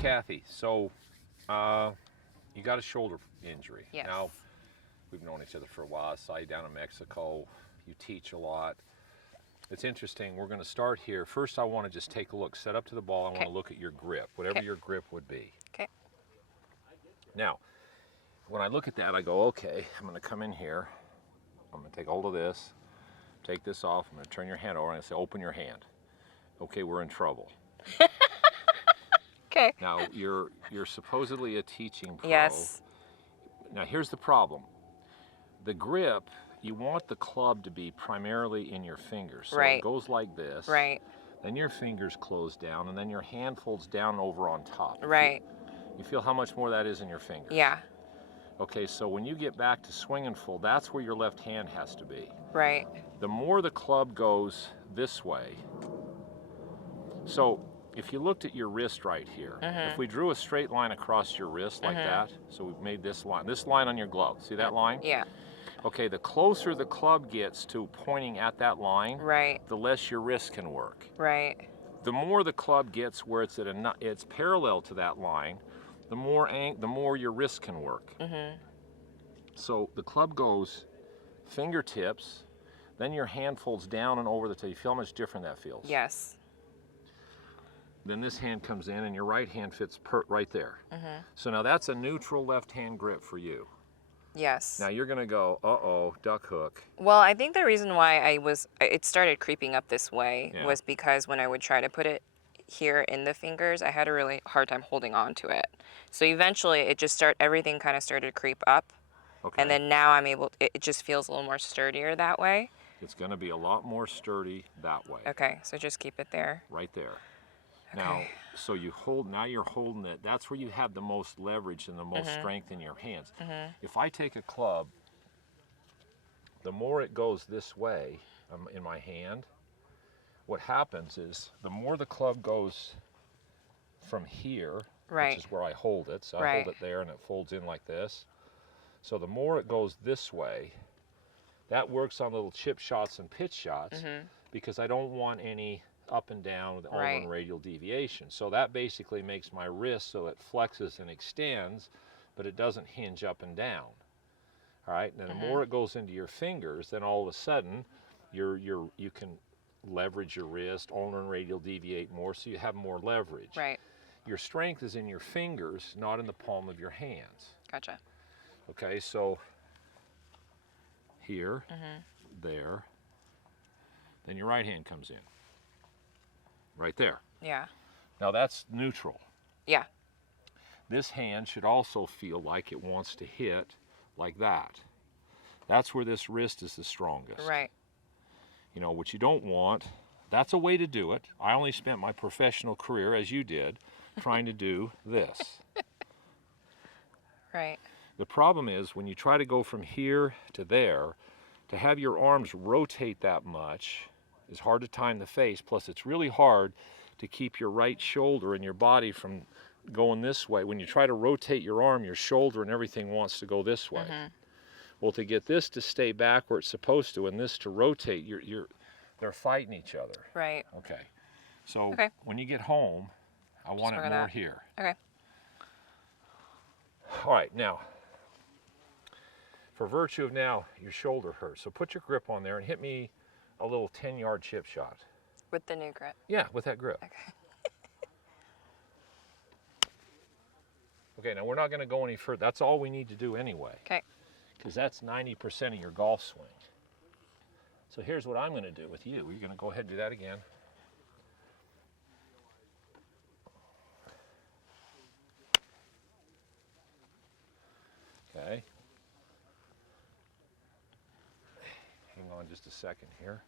Kathy, so you got a shoulder injury. Yes. Now, we've known each other for a while. I saw you down in Mexico. You teach a lot. It's interesting. We're going to start here. First, I want to just take a look. Set up to the ball. I want to look at your grip, whatever your grip would be. Okay. Now, when I look at that, I go, okay, I'm going to come in here. I'm going to take hold of this, take this off. I'm going to turn your hand over and I say, open your hand. Okay, we're in trouble. Okay. Now, you're supposedly a teaching pro. Yes. Now, here's the problem. The grip, you want the club to be primarily in your fingers. So Right. it goes like this. Right. Then your fingers close down, and then your hand folds down over on top. Right. You feel how much more that is in your fingers? Yeah. Okay, so when you get back to swing and full, that's where your left hand has to be. Right. The more the club goes this way, so if you looked at your wrist right here, if we drew a straight line across your wrist like that, so we've made this line on your glove, see that line? Yeah. Okay, the closer the club gets to pointing at that line, Right. the less your wrist can work. Right. The more the club gets where it's it's parallel to that line, the more your wrist can work. So the club goes fingertips, then your hand folds down and over the tail. You feel how much different that feels? Yes. Then this hand comes in and your right hand fits right there. So now that's a neutral left hand grip for you. Yes. Now you're gonna go, uh-oh, duck hook. Well, I think the reason why it started creeping up this way was because when I would try to put it here in the fingers, I had a really hard time holding on to it. So eventually everything kind of started to creep up. Okay. And then now it just feels a little more sturdier that way. It's gonna be a lot more sturdy that way. Okay, so just keep it there. Right there. Okay. Now, so now you're holding it. That's where you have the most leverage and the most strength in your hands. If I take a club, the more it goes this way in my hand, what happens is the more the club goes from here, which is where I hold it, so I hold it there and it folds in like this. So the more it goes this way, that works on little chip shots and pitch shots because I don't want any up and down with ulnar and radial deviation. So that basically makes my wrist so it flexes and extends, but it doesn't hinge up and down. All right, and then the more it goes into your fingers, then all of a sudden you can leverage your wrist, ulnar and radial deviate more, so you have more leverage. Right. Your strength is in your fingers, not in the palm of your hands. Gotcha. Okay, so here, there, then your right hand comes in. Right there. Yeah. Now that's neutral. Yeah. This hand should also feel like it wants to hit like that. That's where this wrist is the strongest. Right. You know, what you don't want, that's a way to do it. I only spent my professional career, as you did, trying to do this. Right. The problem is when you try to go from here to there, to have your arms rotate that much, it's hard to time the face, plus it's really hard to keep your right shoulder and your body from going this way. When you try to rotate your arm, your shoulder and everything wants to go this way. Well, to get this to stay back where it's supposed to and this to rotate, they're fighting each other. Right. Okay. So when you get home, I want it more here. Okay. All right, now, for virtue of now, your shoulder hurts. So put your grip on there and hit me a little 10-yard chip shot. With the new grip? Yeah, with that grip. Okay. Okay, now we're not going to go any further. That's all we need to do anyway. Okay. Because that's 90% of your golf swing. So here's what I'm going to do with you. You're going to go ahead and do that again. Okay. Hang on just a second here.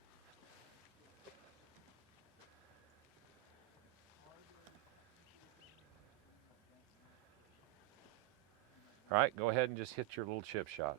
All right, go ahead and just hit your little chip shot.